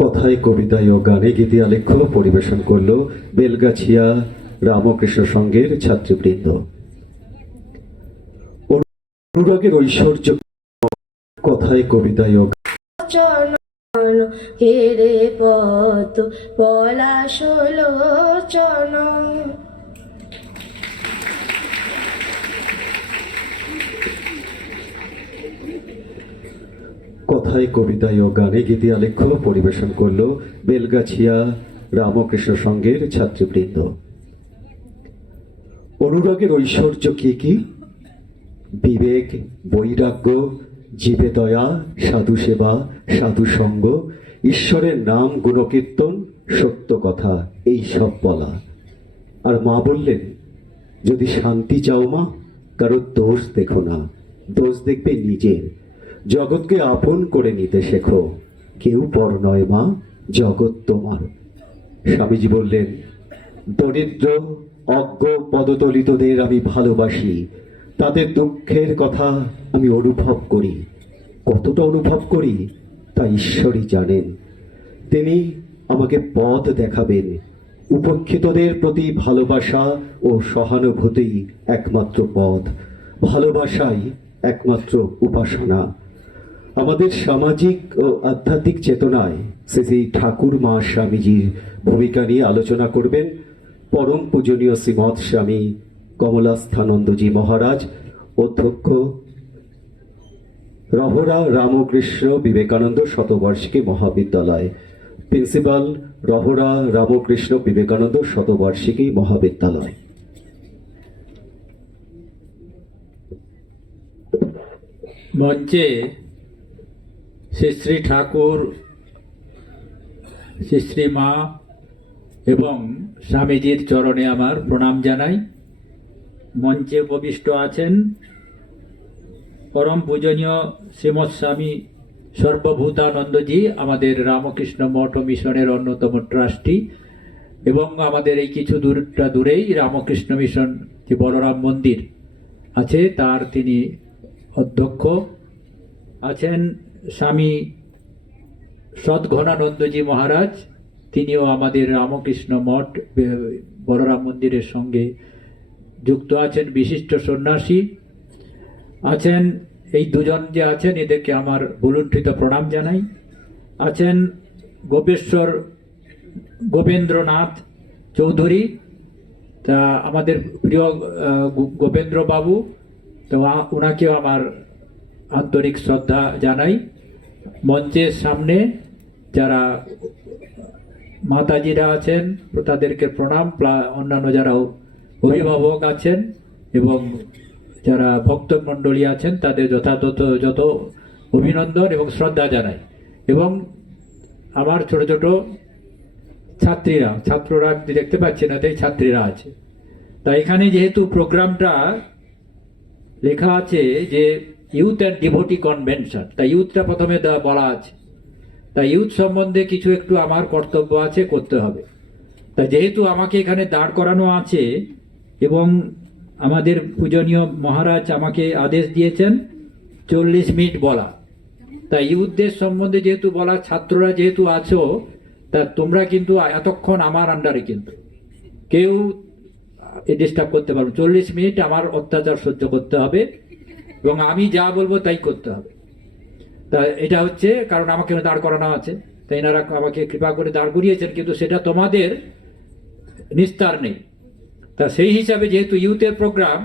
কথায় কবিতায় ও গানে গীতি আলেখ্য পরিবেশন করল বেলগাছিয়া রামকৃষ্ণ সংঘের ছাত্রবৃন্দ। অনুরাগের ঐশ্বর্য কথায় কবিতায় ও হেরে পত পলাশলোচন কথায় কবিতায় ও গানে গীতি আলেখ্য পরিবেশন করল বেলগাছিয়া রামকৃষ্ণ সংঘের ছাত্রবৃন্দ। অনুরাগের ঐশ্বর্য কি কি? বিবেক, বৈরাগ্য, জীবে দয়া, সাধু সেবা, সাধু সঙ্গ, ঈশ্বরের নাম গুণকীর্তন, সত্য কথা, এই সব বলা। আর মা বললেন, যদি শান্তি চাও মা, কারোর দোষ দেখো না, দোষ দেখবে নিজের। জগৎকে আপন করে নিতে শেখো, কেউ পর নয় মা, জগৎ তোমার। স্বামীজি বললেন, দরিদ্র অজ্ঞ পদতলিতদের আমি ভালোবাসি, তাদের দুঃখের কথা আমি অনুভব করি। কতটা অনুভব করি তা ঈশ্বরই জানেন। তিনি আমাকে পথ দেখাবেন। উপেক্ষিতদের প্রতি ভালোবাসা ও সহানুভূতি একমাত্র পথ, ভালোবাসাই একমাত্র উপাসনা। আমাদের সামাজিক ও আধ্যাত্মিক চেতনায় শ্রী ঠাকুর মা স্বামীজির ভূমিকা নিয়ে আলোচনা করবেন পরম পূজনীয় শ্রীমৎ স্বামী কমলাস্থানন্দজি মহারাজ, অধ্যক্ষ রহরা রামকৃষ্ণ বিবেকানন্দ শতবার্ষিকী মহাবিদ্যালয়, প্রিন্সিপাল রহরা রামকৃষ্ণ বিবেকানন্দ শতবার্ষিকী মহাবিদ্যালয়। মঞ্চে শ্রী শ্রী ঠাকুর, শ্রী শ্রী মা এবং স্বামীজির চরণে আমার প্রণাম জানাই। মঞ্চে উপবিষ্ট আছেন পরম পূজনীয় শ্রীমৎ স্বামী সর্বভূতানন্দজি, আমাদের রামকৃষ্ণ মঠ ও মিশনের অন্যতম ট্রাস্টি, এবং আমাদের এই কিছু দূরেই রামকৃষ্ণ মিশন যে বলরাম মন্দির আছে তার তিনি অধ্যক্ষ আছেন। স্বামী সদ্ঘনানন্দজি মহারাজ, তিনিও আমাদের রামকৃষ্ণ মঠ বলরাম মন্দিরের সঙ্গে যুক্ত আছেন, বিশিষ্ট সন্ন্যাসী আছেন। এই দুজন যে আছেন এদেরকে আমার ভুলুণ্ঠিত প্রণাম জানাই। আছেন গোপেশ্বর গোবেন্দ্রনাথ চৌধুরী, তা আমাদের প্রিয় গোবেন্দ্র বাবু, তো ওনাকেও আমার আন্তরিক শ্রদ্ধা জানাই। মঞ্চের সামনে যারা মাতাজিরা আছেন তাদেরকে প্রণাম, অন্যান্য যারা অভিভাবক আছেন এবং যারা ভক্তমণ্ডলী আছেন তাদের যত অভিনন্দন এবং শ্রদ্ধা জানাই। এবং আমার ছোট ছোট ছাত্ররা দেখতে পাচ্ছি না, তাই ছাত্রীরা আছে। তা এখানে যেহেতু প্রোগ্রামটা লেখা আছে যে ইউথ অ্যান্ড ডিভোটি কনভেনশন, তা ইউথটা প্রথমে বলা আছে, তা ইউথ সম্বন্ধে কিছু একটু আমার কর্তব্য আছে, করতে হবে। তা যেহেতু আমাকে এখানে দাঁড় করানো আছে এবং আমাদের পূজনীয় মহারাজ আমাকে আদেশ দিয়েছেন 40 মিনিট বলা, তা ইউথদের সম্বন্ধে যেহেতু বলা, ছাত্ররা যেহেতু আছো, তা তোমরা কিন্তু এতক্ষণ আমার আন্ডারে, কিন্তু কেউ ডিস্টার্ব করতে পারবে। 40 মিনিট আমার অত্যাচার সহ্য করতে হবে এবং আমি যা বলবো তাই করতে হবে। তা এটা হচ্ছে কারণ আমাকে দাঁড় করানো আছে, তাই এনারা আমাকে কৃপা করে দাঁড় করিয়েছেন, কিন্তু সেটা তোমাদের নিস্তার নেই। তা সেই হিসাবে যেহেতু ইউথের প্রোগ্রাম,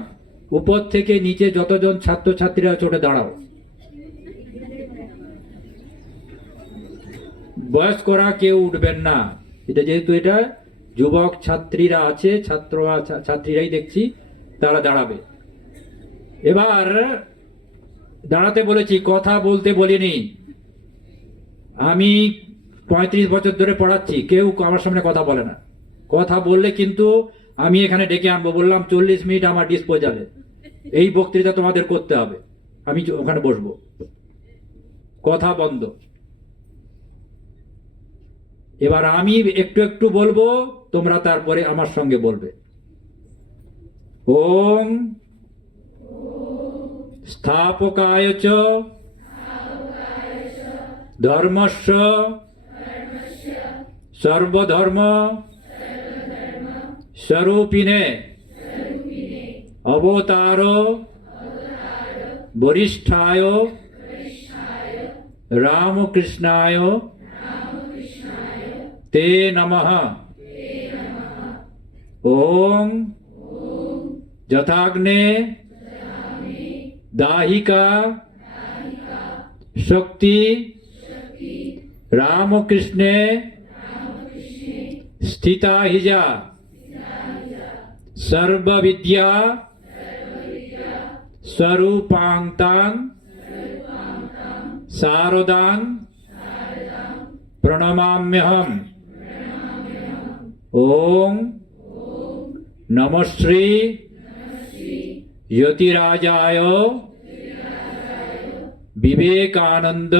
উপর থেকে নিচে যতজন ছাত্রছাত্রীরা চড়ে দাঁড়াও। বয়স্করা কেউ উঠবেন না, এটা যেহেতু এটা যুবক ছাত্রীরা আছে, ছাত্রীরাই দেখছি তারা দাঁড়াবে। এবার দাঁড়াতে বলেছি, কথা বলতে বলিনি। আমি 35 বছর ধরে পড়াচ্ছি, কেউ আমার সামনে কথা বলে না। কথা বললে কিন্তু আমি এখানে ডেকে আনবো। বললাম 40 মিনিট আমার ডিসপোজালে, এই বক্তৃতা তোমাদের করতে হবে, আমি ওখানে বসবো। কথা বন্ধ। এবার আমি একটু একটু বলবো, তোমরা তারপরে আমার সঙ্গে বলবে। ওম স্থাপকায় চ ধর্মস্য सर्वधर्म स्वरूपिणे अवतारो वरिष्ठाय रामकृष्णाय ते नमः। ओम यथाग्ने दाहिका शक्ति रामकृष्णे स्थिता हिजा सर्वविद्या स्वरूपांतां शारदां प्रणमाम्यहम्। ओम नमः श्री यतिराजाय विवेकानंद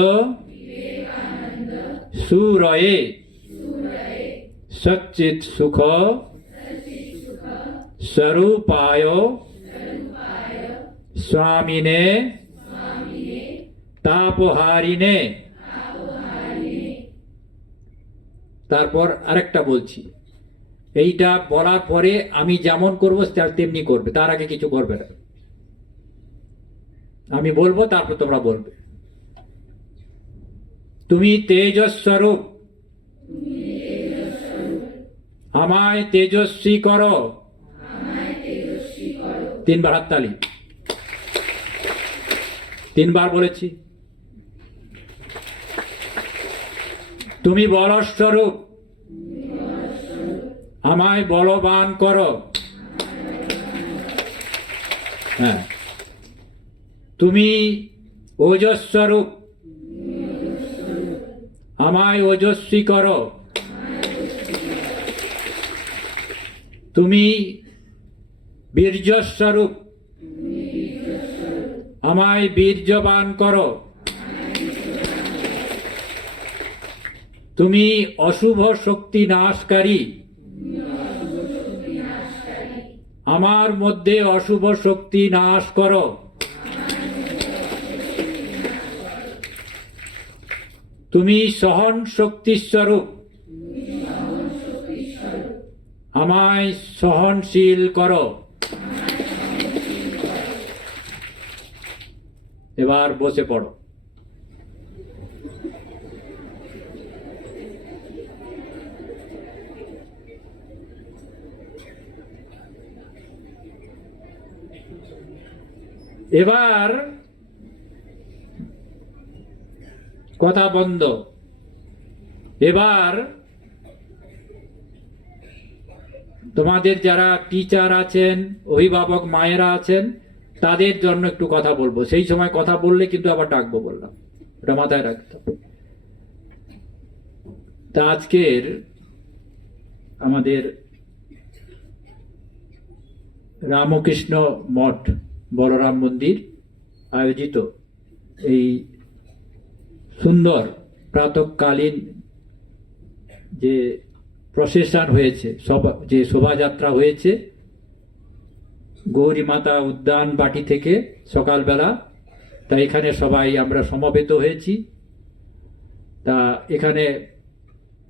सूरये सच्चित सुख स्वरूपाय स्वामिने तापहारिणे। তারপর আরেকটা বলছি, এইটা বলার পরে আমি যেমন করব তেমনি করবে, তার আগে কিছু করবে না। আমি বলবো তারপর তোমরা বলবে। তুমি তেজস্বরূপ, আমায় তেজস্বী করো। তিনবার হাততালি, তিনবার বলেছি। তুমি বলস্বরূপ, আমায় বলবান করো। হ্যাঁ। তুমি ওজস্বরূপ, আমায় ওজস্বী করো। তুমি বীর্যস্বরূপ, আমায় বীর্যবান করো। তুমি অশুভ শক্তি নাশকারী, আমার মধ্যে অশুভ শক্তি নাশ করো। তুমি সহন শক্তি স্বরূপ, আমায় সহনশীল করো। এবার বসে পড়ো। এবার কথা বন্ধ। এবার তোমাদের যারা টিচার আছেন, অভিভাবক মায়েরা আছেন, তাদের জন্য একটু কথা বলবো। সেই সময় কথা বললে কিন্তু আবার ডাকবো বললাম, এটা মাথায় রাখতে হবে। তা আজকের আমাদের রামকৃষ্ণ মঠ বলরাম মন্দির আয়োজিত এই সুন্দর প্রাতঃকালীন যে প্রসেশন হয়েছে, যে শোভাযাত্রা হয়েছে গৌরী মাতা উদ্যান বাটি থেকে সকালবেলা, তা এখানে সবাই আমরা সমবেত হয়েছি। তা এখানে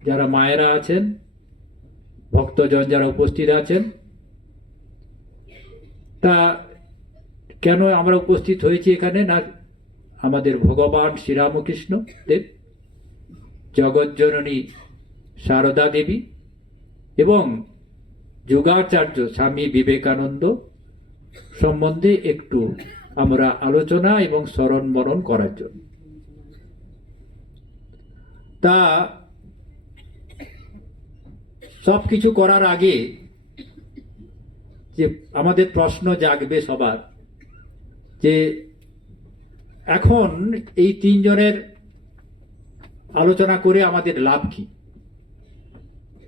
যারা মায়েরা আছেন, ভক্তজন যারা উপস্থিত আছেন, তা কেন আমরা উপস্থিত হয়েছি এখানে, না আমাদের ভগবান শ্রীরামকৃষ্ণ দেব, জগজ্জননী সারদা দেবী এবং যুগাচার্য স্বামী বিবেকানন্দ সম্বন্ধে একটু আমরা আলোচনা এবং স্মরণ মনন করার জন্য। তা সব কিছু করার আগে যে আমাদের প্রশ্ন জাগবে সবার, যে এখন এই তিনজনের আলোচনা করে আমাদের লাভ কি?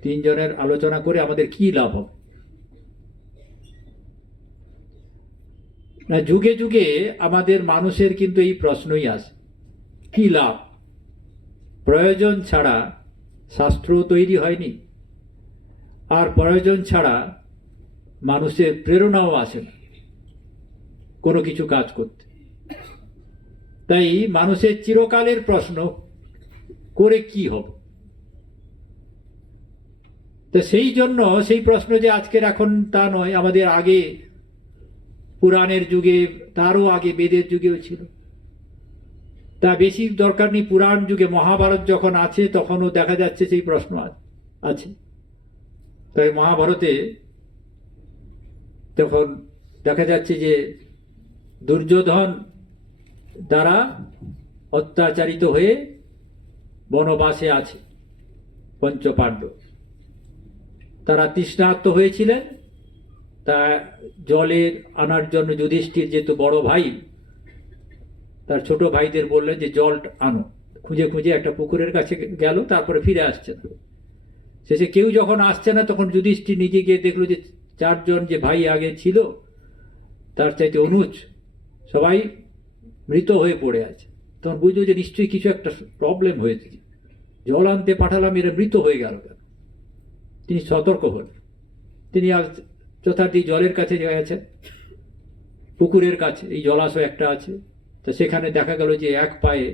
তিনজনের আলোচনা করে আমাদের কি লাভ হবে? না, যুগে যুগে আমাদের মানুষের কিন্তু এই প্রশ্নই আসে, কি লাভ? প্রয়োজন ছাড়া শাস্ত্র তৈরি হয়নি, আর প্রয়োজন ছাড়া মানুষের প্রেরণাও আসে না কোনো কিছু কাজ করতে। তাই মানুষের চিরকালের প্রশ্ন, করে কি হবে? তো সেই জন্য সেই প্রশ্ন যে আজকের এখন তা নয়, আমাদের আগে পুরাণের যুগে, তারও আগে বেদের যুগেও ছিল। তা বেশি দরকার নেই, পুরাণ যুগে মহাভারত যখন আছে তখনও দেখা যাচ্ছে সেই প্রশ্ন আছে। তাই মহাভারতে তখন দেখা যাচ্ছে যে দুর্যোধন দ্বারা অত্যাচারিত হয়ে বনবাসে আছে পঞ্চপাণ্ডব। তারা তৃষ্ণার্ত হয়েছিলেন, তা জলের আনার জন্য যুধিষ্ঠির যেহেতু বড় ভাই, তার ছোট ভাইদের বললেন যে জল আনো। খুঁজে খুঁজে একটা পুকুরের কাছে গেল, তারপরে ফিরে আসছে না। শেষে কেউ যখন আসছে না তখন যুধিষ্ঠির নিজে গিয়ে দেখলো যে চারজন যে ভাই আগে ছিল তার চাইতে অনুজ সবাই মৃত হয়ে পড়ে আছে। তখন বুঝলো যে নিশ্চয়ই কিছু একটা প্রবলেম হয়েছে, জল আনতে পাঠালাম, এরা মৃত হয়ে গেল কেন। তিনি সতর্ক হলেন, তিনি যথার্থই জলের কাছে গেছেন, পুকুরের কাছে এই জলাশয় একটা আছে। তা সেখানে দেখা গেল যে এক পায়ে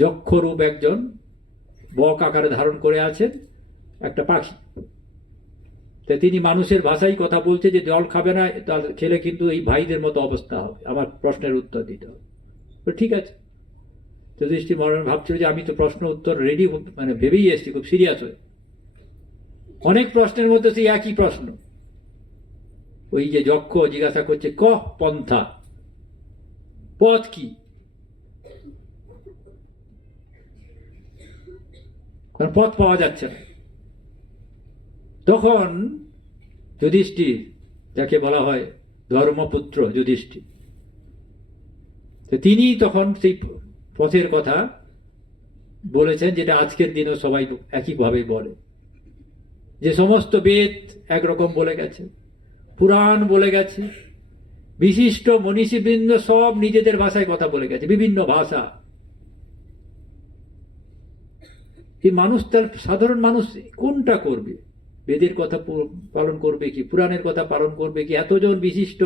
যক্ষরূপ একজন বক আকারে ধারণ করে আছেন একটা পাখি। তা তিনি মানুষের ভাষায় কথা বলছে যে জল খাবে না, তার খেলে কিন্তু এই ভাইদের মতো অবস্থা হবে, আমার প্রশ্নের উত্তর দিতে হবে। তো ঠিক আছে। যুধিষ্ঠির মহারাজ ভাবছিল যে আমি তো প্রশ্ন উত্তর রেডি, মানে ভেবেই এসেছি খুব সিরিয়াস হয়ে। অনেক প্রশ্নের মধ্যে সেই একই প্রশ্ন। ওই যে যক্ষ জিজ্ঞাসা করছে ক পন্থা, পথ কি? কারণ পথ পাওয়া যাচ্ছে না। তখন যুধিষ্ঠির, যাকে বলা হয় ধর্মপুত্র যুধিষ্ঠির, তিনি তখন সেই পথের কথা বলেছেন, যেটা আজকের দিনও সবাই একইভাবে বলে, যে সমস্ত বেদ একরকম বলে গেছে, পুরাণ বলে গেছে, বিশিষ্ট মনীষীবৃন্দ সব নিজেদের ভাষায় কথা বলে গেছে, বিভিন্ন ভাষা। এই মানুষ, তার সাধারণ মানুষ কোনটা করবে? বেদের কথা পালন করবে কি পুরাণের কথা পালন করবে কি এতজন বিশিষ্ট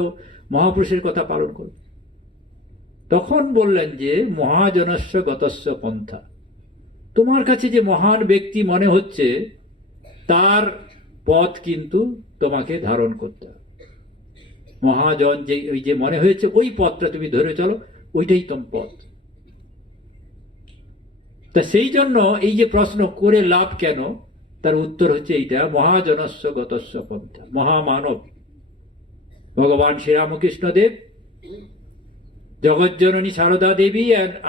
মহাপুরুষের কথা পালন করবে? তখন বললেন যে মহাজনস্য গতস্য পন্থা, তোমার কাছে যে মহান ব্যক্তি মনে হচ্ছে তার পথ কিন্তু তোমাকে ধারণ করতে হবে। মহাজন যে ওই যে মনে হয়েছে ওই পথটা তুমি ধরে চলো, ওইটাই তোমার পথ। তা সেই জন্য এই যে প্রশ্ন করে লাভ কেন, তার উত্তর হচ্ছে এইটা, মহাজনস্য গতস্য পন্থা। মহামানব ভগবান শ্রীরামকৃষ্ণ দেব, জগজ্জননী সারদা দেবী,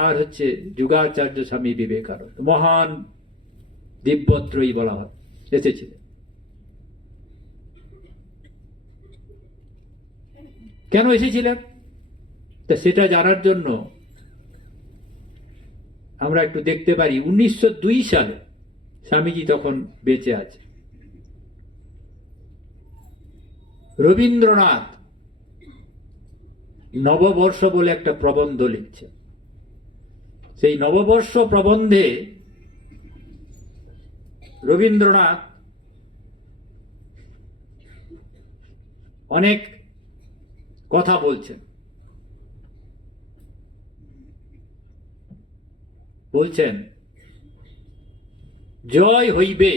আর হচ্ছে যুগাচার্য স্বামী বিবেকানন্দ, মহান দিব্যত্রয়ী বলা হয়, এসেছিলেন। কেন এসেছিলেন তা সেটা জানার জন্য আমরা একটু দেখতে পারি 1902 সালে, স্বামীজি তখন বেঁচে আছে, রবীন্দ্রনাথ নববর্ষ বলে একটা প্রবন্ধ লিখছে। সেই নববর্ষ প্রবন্ধে রবীন্দ্রনাথ অনেক কথা বলছেন। বলছেন, জয় হইবে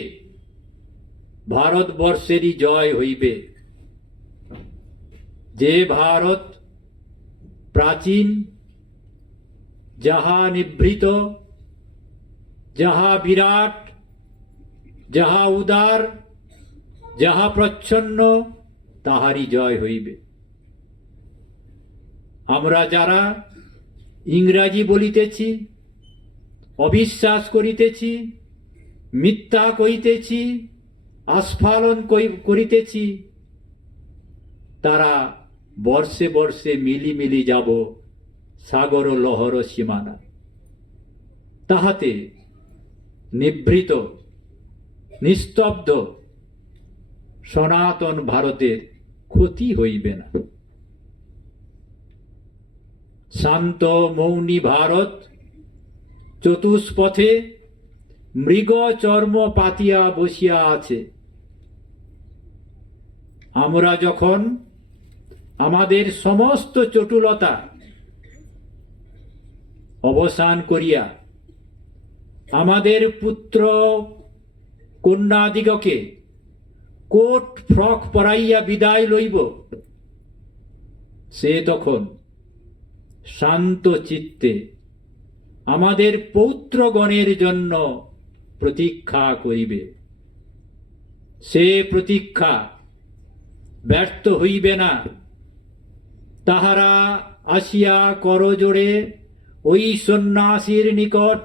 ভারতবর্ষেরই জয় হইবে, যে ভারত প্রাচীন, যাহা নিভৃত, যাহা বিরাট, যাহা উদার, যাহা প্রচ্ছন্ন, তাহারই জয় হইবে। আমরা যারা ইংরাজি বলিতেছি, অবিশ্বাস করিতেছি, মিথ্যা কইতেছি, আস্ফালন করিতেছি, তারা বর্ষে বর্ষে মিলি মিলি যাব সাগর লহর সীমানা, তাহাতে নিভৃত নিস্তব্ধ সনাতন ভারতের ক্ষতি হইবে না। শান্ত মৌনী ভারত চতুষ্পথে মৃগ চর্ম পাতিয়া বসিয়া আছে। আমরা যখন আমাদের সমস্ত চটুলতা অবসান করিয়া আমাদের পুত্র কন্যাদিগকে কোট ফ্রক পরাইয়া বিদায় লইব, সে তখন শান্ত চিত্তে আমাদের পৌত্রগণের জন্য প্রতীক্ষা করিবে। সে প্রতীক্ষা ব্যর্থ হইবে না। তাহারা আসিয়া করজোড়ে ওই সন্ন্যাসীর নিকট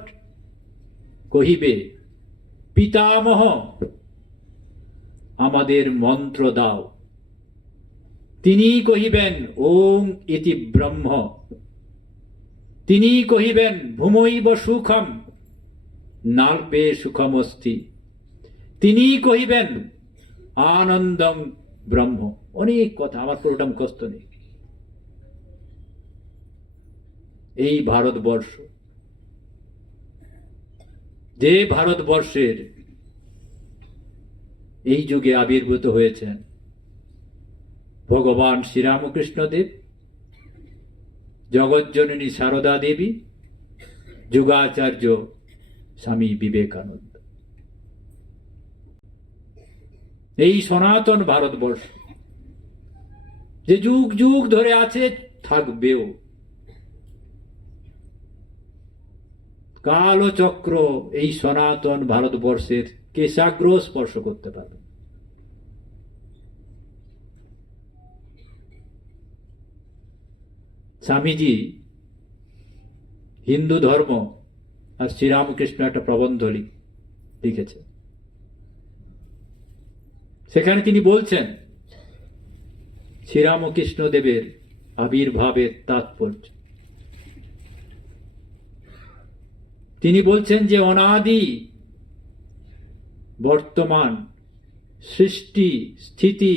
কহিবে, পিতামহ আমাদের মন্ত্র দাও। তিনি কহিবেন, ওং ইতি ব্রহ্ম। তিনি কহিবেন, ভূমৈব সুখম নাল্পে সুখমস্তি। তিনি কহিবেন, আনন্দং ব্রহ্ম। অনেক কথা, আমার পুরোটা মুখস্থ নেই। এই ভারতবর্ষ, যে ভারতবর্ষের এই যুগে আবির্ভূত হয়েছেন ভগবান শ্রীরামকৃষ্ণদেব, জগজ্জননী সারদা দেবী, যুগাচার্য স্বামী বিবেকানন্দ। এই সনাতন ভারতবর্ষ যে যুগ যুগ ধরে আছে, থাকবেও। কালচক্র এই সনাতন ভারতবর্ষের কেশাগ্র স্পর্শ করতে পারবে। স্বামীজি হিন্দু ধর্ম আর শ্রীরামকৃষ্ণ একটা প্রবন্ধ লিখেছে। সেখানে তিনি বলছেন শ্রীরামকৃষ্ণ দেবের আবির্ভাবের তাৎপর্য। তিনি বলছেন যে অনাদি বর্তমান সৃষ্টি স্থিতি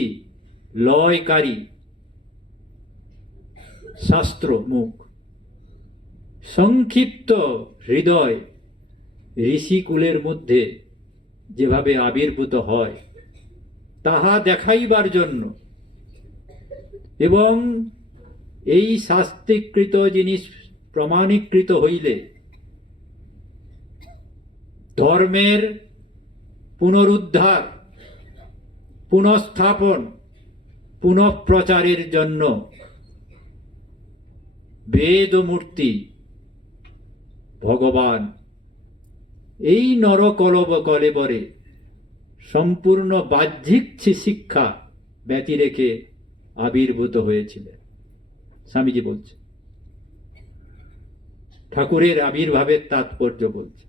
লয়কারী শাস্ত্র মুখ সংক্ষিপ্ত হৃদয় ঋষিকুলের মধ্যে যেভাবে আবির্ভূত হয় তাহা দেখাইবার জন্য এবং এই শাস্ত্রীকৃত জিনিস প্রমাণীকৃত হইলে ধর্মের পুনরুদ্ধার, পুনঃস্থাপন, পুনঃপ্রচারের জন্য বেদমূর্তি ভগবান এই নরকলেবরে সম্পূর্ণ বাহ্যিক শিক্ষা ব্যতি রেখে আবির্ভূত হয়েছিলেন। স্বামীজি বলছে, ঠাকুরের আবির্ভাবের তাৎপর্য বলছে।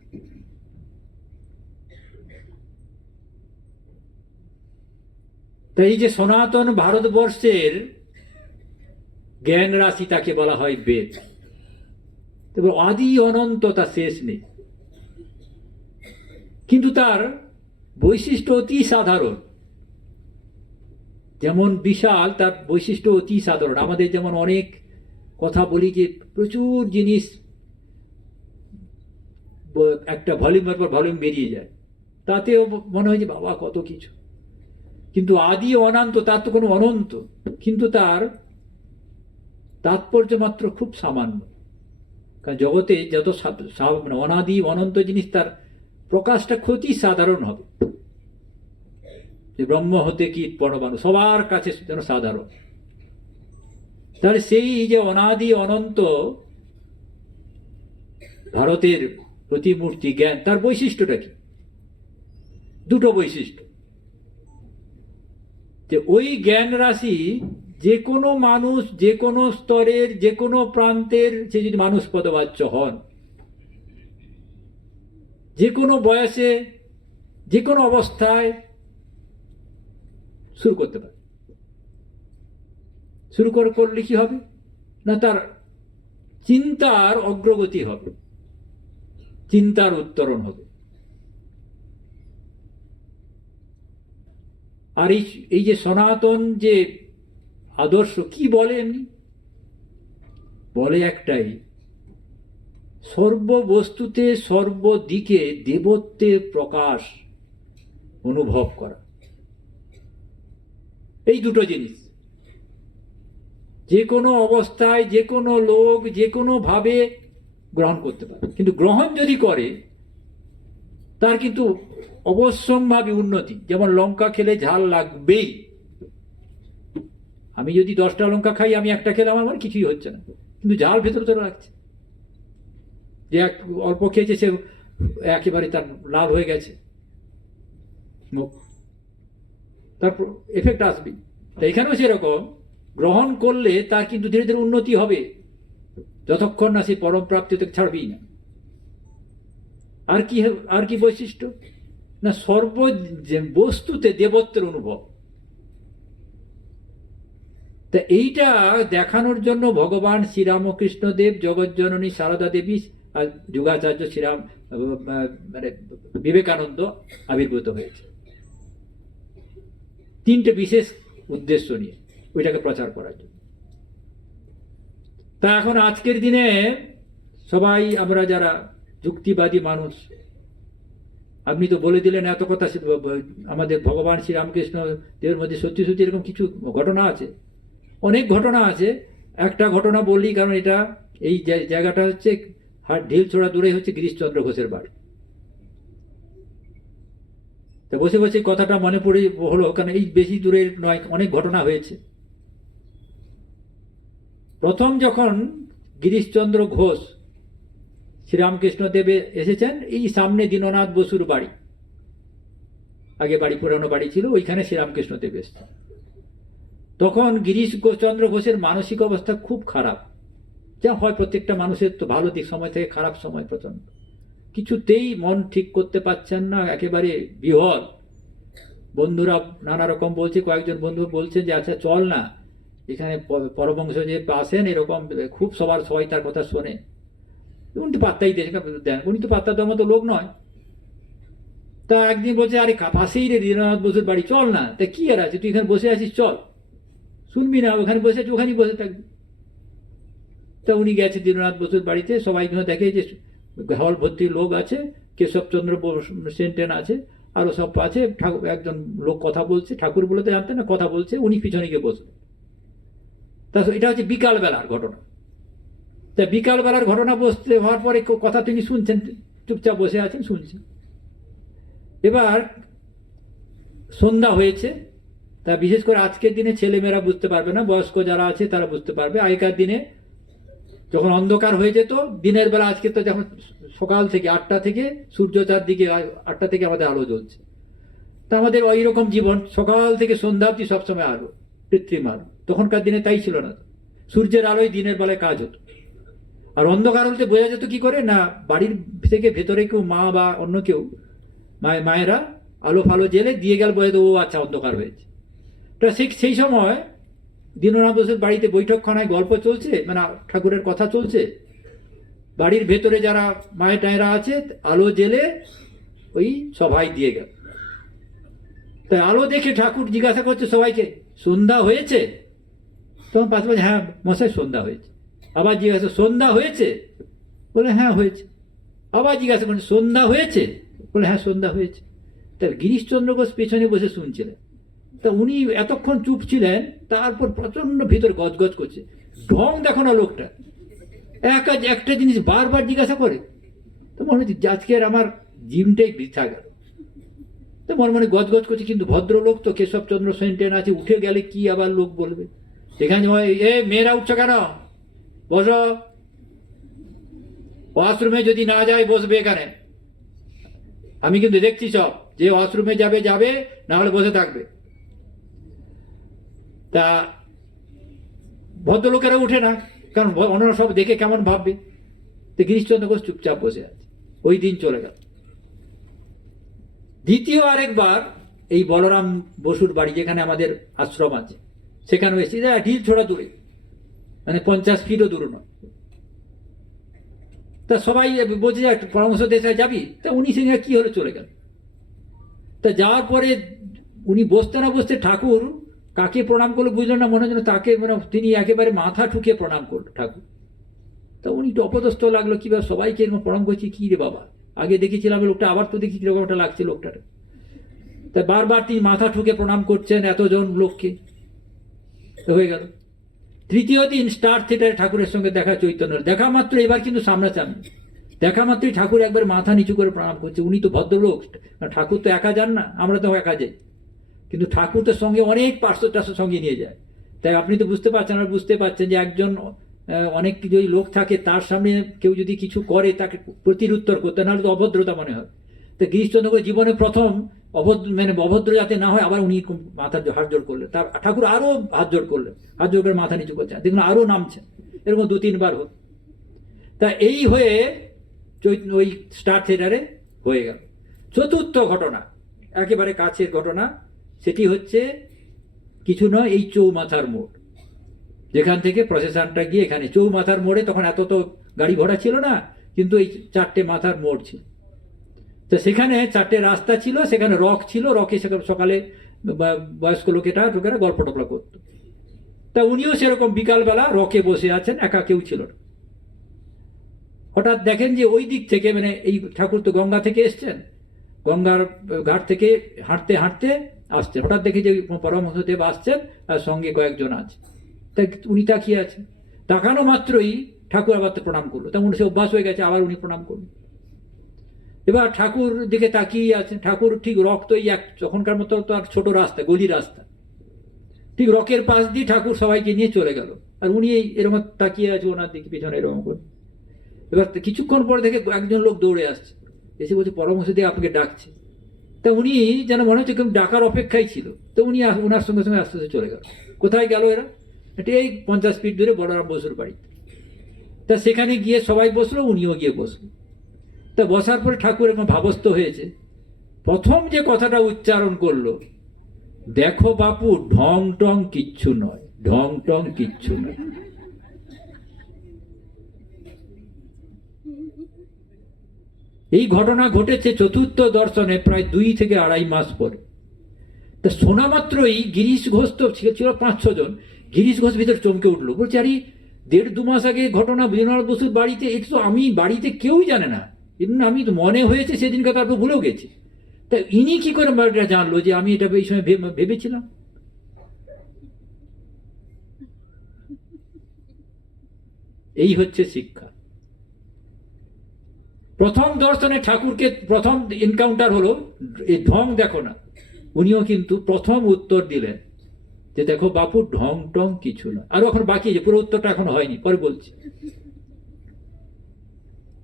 তাই এই যে সনাতন ভারতবর্ষের জ্ঞান রাশি, তাকে বলা হয় বেদ। তবে আদি অনন্ত, তার শেষ নেই, কিন্তু তার বৈশিষ্ট্য অতি সাধারণ। যেমন বিশাল, তার বৈশিষ্ট্য অতি সাধারণ। আমাদের যেমন অনেক কথা বলি যে প্রচুর জিনিস একটা ভলিউমের পর ভলিউম বেরিয়ে যায়, তাতেও মনে হয় যে বাবা কত কিছু। কিন্তু আদি অনন্ত, তার তো কোনো অনন্ত, কিন্তু তার তাৎপর্য মাত্র খুব সামান্য। কারণ জগতে যত অনাদি অনন্ত জিনিস, তার প্রকাশটা ক্ষতি সাধারণ হবে। যে ব্রহ্ম হতে কীট পরমাণু সবার কাছে যেন সাধারণ। তাহলে সেই যে অনাদি অনন্ত ভারতের প্রতিমূর্তি জ্ঞান, তার বৈশিষ্ট্যটা কি? দুটো বৈশিষ্ট্য। যে ওই জ্ঞান রাশি যে কোনো মানুষ, যে কোনো স্তরের, যে কোনো প্রান্তের, সে যদি মানুষ পদবাচ্য হন, যে কোনো বয়সে, যে কোনো অবস্থায় শুরু করতে পারে। শুরু করলে কি হবে না, তার চিন্তার অগ্রগতি হবে, চিন্তার উত্তরণ হবে। আর এই যে সনাতন যে আদর্শ, কি বলে এমনি? বলে একটাই, সর্ববস্তুতে সর্বদিকে দেবত্বের প্রকাশ অনুভব করা। এই দুটো জিনিস যে কোনো অবস্থায়, যে কোনো লোক, যে কোনো ভাবে গ্রহণ করতে পারে। কিন্তু গ্রহণ যদি করে, তার কিন্তু অবশ্যম্ভাবী উন্নতি। যেমন লঙ্কা খেলে ঝাল লাগবেই, আমি যদি 10টা লঙ্কা খাই, আমি একটা খেলে আমার কিছুই হচ্ছে না, কিন্তু ঝাল ভেতরে তো লাগছে। যে অল্প খেয়েছে সে একেবারে তার লাল হয়ে গেছে মুখ, তারপর এফেক্ট আসবে। তো এখানেও সেরকম গ্রহণ করলে তার কিন্তু ধীরে ধীরে উন্নতি হবে, যতক্ষণ না সে পরম প্রাপ্তিতে ছাড়বেই না। আর কি বৈশিষ্ট্য না, যে বস্তুতে দেবত্বের অনুভব। তা এইটা দেখানোর জন্য ভগবান শ্রীরামকৃষ্ণদেব, জগজ্জননী সারদা দেবী আর যুগাচার্য শ্রীরাম মানে বিবেকানন্দ আবির্ভূত হয়েছে, 3টে বিশেষ উদ্দেশ্য নিয়ে ওইটাকে প্রচার করার জন্য। তা এখন আজকের দিনে সবাই আমরা যারা যুক্তিবাদী মানুষ, আপনি তো বলে দিলেন এত কথা, আমাদের ভগবান শ্রীরামকৃষ্ণ দেবের মধ্যে সত্যি সত্যি এরকম কিছু ঘটনা আছে, অনেক ঘটনা আছে। একটা ঘটনা বললি, কারণ এটা এই জায়গাটা হচ্ছে ঢিল ছোড়া দূরে হচ্ছে গিরিশচন্দ্র ঘোষের বাড়ি। তা বসে বসে কথাটা মনে পড়ে হলো, কারণ এই বেশি দূরের নয়, অনেক ঘটনা হয়েছে। প্রথম যখন গিরিশচন্দ্র ঘোষ শ্রীরামকৃষ্ণ দেবে এসেছেন, এই সামনে দীননাথ বসুর বাড়ি, আগে বাড়ি পুরানো বাড়ি ছিল, ওইখানে শ্রীরামকৃষ্ণ দেব এসেছেন। তখন গিরিশচন্দ্র ঘোষের মানসিক অবস্থা খুব খারাপ, যা হয় প্রত্যেকটা মানুষের, তো ভালো দিক সময় থেকে খারাপ সময় প্রচন্ড, কিছুতেই মন ঠিক করতে পারছেন না, একেবারে বিহ্বল। বন্ধুরা নানা রকম বলছে, কয়েকজন বন্ধু বলছেন যে আচ্ছা চল না, এখানে পরমহংস যে আসেন এরকম খুব সবাই তার কথা শোনে, উনি তো পাত্তাই দেন, উনি তো পাত্তা দেওয়ার মতো লোক নয়। তা একদিন বলছে আরে পাশেই রে দীননাথ বসুর বাড়ি, চল না। তা কি আর আছে, তুই এখানে বসে আছিস, চল, শুনবি না, ওখানে বসে আছিস, ওখানেই বসে থাকবি। তা উনি গেছে দীননাথ বসুর বাড়িতে, সবাই দেখে যে হল ভর্তি লোক আছে, কেশবচন্দ্র সেন আছে, আরো সব আছে, একজন লোক কথা বলছে, ঠাকুর বলে তো জানতেন না, কথা বলছে, উনি পিছনে গিয়ে বসলেন। তা এটা হচ্ছে বিকালবেলার ঘটনা। তা বিকালবেলার ঘটনা বসতে হওয়ার পরে কথা তিনি শুনছেন, চুপচাপ বসে আছেন, শুনছেন। এবার সন্ধ্যা হয়েছে, তা বিশেষ করে আজকের দিনে ছেলেমেয়েরা বুঝতে পারবে না, বয়স্ক যারা আছে তারা বুঝতে পারবে। আগেকার দিনে যখন অন্ধকার হয়ে যেত দিনের বেলা, আজকে তো যখন সকাল থেকে 8টা থেকে সূর্য চারদিকে, 8টা থেকে আমাদের আলো জ্বলছে। তা আমাদের ওই রকম জীবন, সকাল থেকে সন্ধ্যা অব্দি সবসময় আলো, কৃত্রিম আলো। তখনকার দিনে তাই ছিল না, সূর্যের আলোয় দিনের বেলায় কাজ হতো। আর অন্ধকার হলে বোঝা যেত কি করে না, বাড়ির থেকে ভেতরে কেউ মা বা অন্য কেউ মায়েরা আলো ফালো জেলে দিয়ে গেল, বোঝা যেত ও আচ্ছা অন্ধকার হয়েছে। তা সেই সময় দীননাথ বসুর বাড়িতে বৈঠকখানায় গল্প চলছে, মানে ঠাকুরের কথা চলছে। বাড়ির ভেতরে যারা মায়ের টায়েরা আছে আলো জেলে ওই সভায় দিয়ে গেল। তাই আলো দেখে ঠাকুর জিজ্ঞাসা করছে সবাইকে, সন্ধ্যা হয়েছে? তখন পাশে বলছে হ্যাঁ মশাই সন্ধ্যা হয়েছে। আবার জিজ্ঞাসা, সন্ধ্যা হয়েছে? বলে হ্যাঁ হয়েছে। আবার জিজ্ঞাসা করছে, সন্ধ্যা হয়েছে? বলে হ্যাঁ সন্ধ্যা হয়েছে। তার গিরিশচন্দ্র ঘোষ পেছনে বসে শুনছিলেন। তা উনি এতক্ষণ চুপ ছিলেন, তারপর প্রচন্ড ভিতর গজগজ করছে, ঢং দেখো না লোকটা, একটা জিনিস বারবার জিজ্ঞাসা করে। তো মনে হচ্ছে আজকের আমার জিমটাই বৃথা গেল। তো মনে গজগজ করছে, কিন্তু ভদ্রলোক তো, কেশবচন্দ্র সেন আছে, উঠে গেলে কি আবার লোক বলবে। এখানে এ মেয়েরা উঠছো কেন, বসো, ওয়াশরুমে যদি না যায় বসবে এখানে, আমি কিন্তু দেখছি সব, যে ওয়াশরুমে যাবে যাবে, না হলে বসে থাকবে। তা ভদ্রলোকেরা উঠে না, কারণ অন্যরা সব দেখে কেমন ভাববে। তো গিরিশচন্দ্র ঘোষ চুপচাপ বসে আছে। ওই দিন চলে গেল। দ্বিতীয় আরেকবার এই বলরাম বসুর বাড়ি, যেখানে আমাদের আশ্রম আছে, সেখানে এসেছি, ঢিল ছোড়া দূরে, মানে 50 ফিটও দূর নয়। তা সবাই বলছে যে পরামর্শ দিয়েছে যাবি? তা উনি সঙ্গে কি হলে চলে গেল। তা যাওয়ার পরে উনি বসতে না বসতে ঠাকুর কাকে প্রণাম করলো বুঝলেন না, মনে হচ্ছে তাকে, মানে তিনি একেবারে মাথা ঠুকিয়ে প্রণাম করলো ঠাকুর। তা উনি একটু অপদস্থ লাগলো, কি সবাইকে এরকম প্রণাম করছি, কি রে বাবা, আগে দেখেছিলাম লোকটা, আবার তো দেখি কিরকম একটা লাগছে লোকটার। তা বারবার তিনি মাথা ঠুকে প্রণাম করছেন এতজন লোককে। হয়ে গেল। তৃতীয় দিন স্টার থিয়েটারে ঠাকুরের সঙ্গে দেখা, চৈতন্যের দেখা মাত্র, এবার কিন্তু সামনাসামনি। দেখা মাত্রই ঠাকুর একবার মাথা নিচু করে প্রণাম করছে। উনি তো ভদ্রলোক, ঠাকুর তো একা যান না, আমরা তো একা যাই, কিন্তু ঠাকুর তো সঙ্গে অনেক পার্শ্বদ টার্শ্বদ সঙ্গে নিয়ে যায়। তাই আপনি তো বুঝতে পারছেন, আর বুঝতে পারছেন যে একজন অনেক যদি লোক থাকে তার সামনে কেউ যদি কিছু করে তাকে প্রতিরুত্তর করতে, নাহলে তো অভদ্রতা মনে হয়। তো গিরিশচন্দ্র জীবনে প্রথম অভদ্র যাতে না হয়, আবার উনি মাথার হাত জোড় করলেন, তার ঠাকুর আরো হাত জোড় করলেন, হাত জোড় করে মাথা নিচু করছেন, দেখুন আরো নামছেন, এরকম 2-3 বার হোক। তা এই হয়ে ওই স্টার থিয়েটারে হয়ে গেল। চতুর্থ ঘটনা, একেবারে কাছের ঘটনা, সেটি হচ্ছে কিছু নয়, এই চৌমাথার মোড়, যেখান থেকে প্রসেশনটা গিয়ে এখানে চৌমাথার মোড়ে, তখন এত তো গাড়ি ঘোড়া ছিল না, কিন্তু এই 4টে মাথার মোড় ছিল। তো সেখানে 4টে রাস্তা ছিল, সেখানে রক ছিল, রকে সকালে বয়স্ক লোকেরা গল্প টপলা করতো। তা উনিও সেরকম বিকালবেলা রকে বসে আছেন, একা, কেউ ছিল না। হঠাৎ দেখেন যে ওই দিক থেকে, মানে এই ঠাকুর তো গঙ্গা থেকে এসছেন, গঙ্গার ঘাট থেকে হাঁটতে হাঁটতে আসছেন, হঠাৎ দেখে যে পরমহংসদেব আসছেন আর সঙ্গে কয়েকজন আছে। তাই উনি তাকিয়ে আছেন, তাকানো মাত্রই ঠাকুর আবার তো প্রণাম করলো, তেমন সে অভ্যাস হয়ে গেছে, আবার উনি প্রণাম করলেন। এবার ঠাকুর দিকে তাকিয়ে আছেন, ঠাকুর ঠিক রক তো এই তখনকার মতো তো আর ছোট রাস্তা, গলি রাস্তা, ঠিক রকের পাশ দিয়ে ঠাকুর সবাইকে নিয়ে চলে গেল, আর উনি এরকম তাকিয়ে আছে ওনার দিকে, পিছনে এরকম করে। এবার কিছুক্ষণ পরে দেখে একজন লোক দৌড়ে আসছে, এসে বলছে পরমহংসদেব আপনাকে ডাকছে। তা উনি যেন মনে হচ্ছে কেউ ডাকার অপেক্ষায় ছিল, তো উনি ওনার সঙ্গে সঙ্গে আস্তে আস্তে চলে গেল। কোথায় গেল এরা? এটা এই 50 ফিট দূরে বলরাম বসুর বাড়িতে। তা সেখানে গিয়ে সবাই বসলো, উনিও গিয়ে বসলো। তা বসার পরে ঠাকুর এরকম ভাবস্থ হয়েছে, প্রথম যে কথাটা উচ্চারণ করলো, দেখো বাপু, ঢং টং কিচ্ছু নয়, ঢং টং কিচ্ছু নয়। এই ঘটনা ঘটেছে চতুর্থ দর্শনে প্রায় 2 থেকে 2.5 মাস পরে। তা শোনা মাত্রই গিরিশ ঘোষ তো ছিল 5-6 জন, গিরিশ ঘোষ ভিতরে চমকে উঠলো, বলছে আরে 1.5-2 মাস আগে ঘটনা, বীরেন্দ্রনাথ বসুর বাড়িতে, এটা তো আমি বাড়িতে কেউই জানে না, আমি তো মনে হয়েছে সেদিনকে, তারপর ভুলেও গেছি। তা ইনি কি করে এটা জানলো যে আমি এটা এই সময় ভেবেছিলাম? এই হচ্ছে শিক্ষা। প্রথম দর্শনে ঠাকুরকে প্রথম এনকাউন্টার হলো এই ঢং দেখো না, উনিও কিন্তু প্রথম উত্তর দিলেন যে দেখো বাপু, ঢং টং কিছু না। আরো এখন বাকি, যে পুরো উত্তরটা এখন হয়নি, পরে বলছি।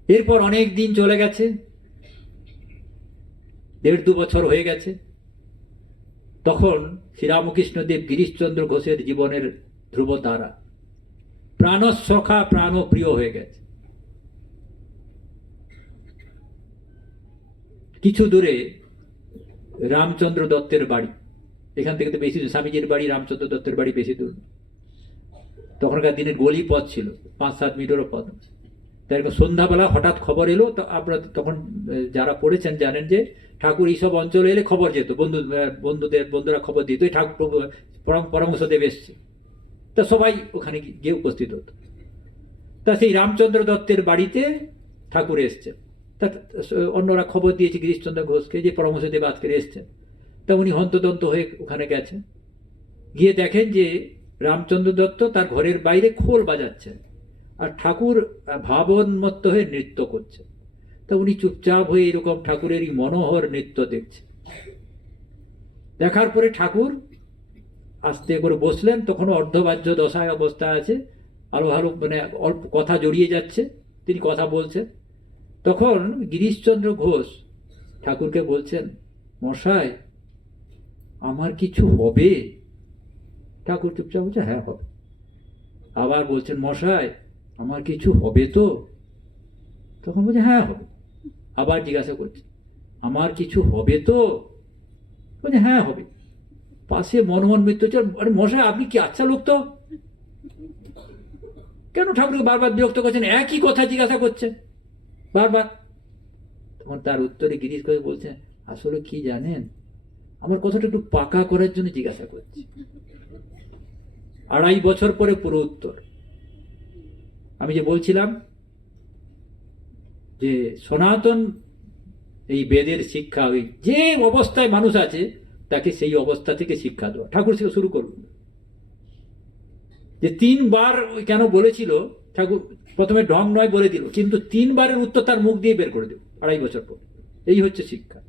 এরপর অনেক দিন চলে গেছে, 1.5-2 বছর হয়ে গেছে। তখন শ্রীরামকৃষ্ণদেব গিরিশচন্দ্র ঘোষের জীবনের ধ্রুবতারা, প্রাণসখা, প্রাণপ্রিয় হয়ে গেছে। কিছু দূরে রামচন্দ্র দত্তের বাড়ি, এখান থেকে তো বেশি, স্বামীজির বাড়ি রামচন্দ্র দত্তের বাড়ি বেশি দূর। তখনকার দিনের গলি পথ ছিল, 5-7 মিটারও পথ। তাই সন্ধ্যাবেলা হঠাৎ খবর এলো, তো আপনারা তখন যারা পড়েছেন জানেন যে ঠাকুর এইসব অঞ্চলে এলে খবর যেত, বন্ধুরা খবর দিত ঠাকুর পরমহংসদেব এসছে। তা সবাই ওখানে গিয়ে উপস্থিত হতো। তা সেই রামচন্দ্র দত্তের বাড়িতে ঠাকুর এসছে। তা অন্যরা খবর দিয়েছে গিরিশচন্দ্র ঘোষকে যে পরমহংসদেব আজকে এসছেন। তা উনি হন্তদন্ত হয়ে ওখানে গেছেন, গিয়ে দেখেন যে রামচন্দ্র দত্ত তার ঘরের বাইরে খোল বাজাচ্ছেন, আর ঠাকুর ভাবোন্মত্ত হয়ে নৃত্য করছে। তা উনি চুপচাপ হয়ে এরকম ঠাকুরের এই মনোহর নৃত্য দেখছে। দেখার পরে ঠাকুর আস্তে করে বসলেন, তখন অর্ধবাহ্য দশায় অবস্থায় আছে, আরো ভালো মানে অল্প কথা জড়িয়ে যাচ্ছে, তিনি কথা বলছেন। তখন গিরিশচন্দ্র ঘোষ ঠাকুরকে বলছেন, মশাই আমার কিছু হবে? ঠাকুর চুপচাপ বলছে, হ্যাঁ হবে। আবার বলছেন, মশাই আমার কিছু হবে তো? তখন বলছে, হ্যাঁ হবে। আবার জিজ্ঞাসা করছে, আমার কিছু হবে তো? বলছে, হ্যাঁ হবে। পাশে মনমোহন মিত্র, আরে মশাই আপনি কি আচ্ছা লোক তো, কেন ঠাকুরকে বারবার বিরক্ত করছেন, একই কথা জিজ্ঞাসা করছেন বারবার? তখন তার উত্তরে গিরিশ ঘোষ বলছেন, আসলে কি জানেন, আমার কথাটা একটু পাকা করার জন্য জিজ্ঞাসা করছি। 2.5 বছর পরে পুরো উত্তর। আমি যে বলছিলাম যে সনাতন এই বেদের শিক্ষা, ওই যে অবস্থায় মানুষ আছে তাকে সেই অবস্থা থেকে শিক্ষা দেওয়া, ঠাকুর শুরু করুন। যে 3 বার কেন বলেছিল ঠাকুর, প্রথমে ঢং নয় বলে দিল, কিন্তু 3বারের উত্তর তার মুখ দিয়ে বের করে দেব 2.5 বছর পর। এই হচ্ছে শিক্ষা।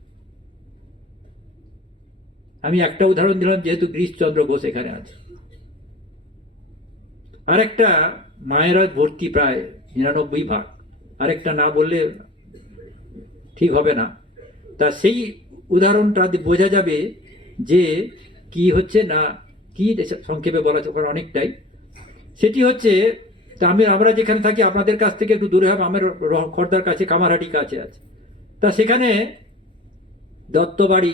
আমি একটা উদাহরণ দিলাম যেহেতু গিরিশচন্দ্র ঘোষ এখানে আছে। আরেকটা মায়েরা ভর্তি প্রায় 99 ভাগ, আরেকটা না বললে ঠিক হবে না। তা সেই উদাহরণটা বোঝা যাবে যে কি হচ্ছে না কি, সংক্ষেপে বলা ওখানে অনেকটাই। সেটি হচ্ছে, তা আমরা যেখানে থাকি আপনাদের কাছ থেকে একটু দূরে হবে, আমার খর্দার কাছে কামারহাটি কাছে আছে। তা সেখানে দত্তবাড়ি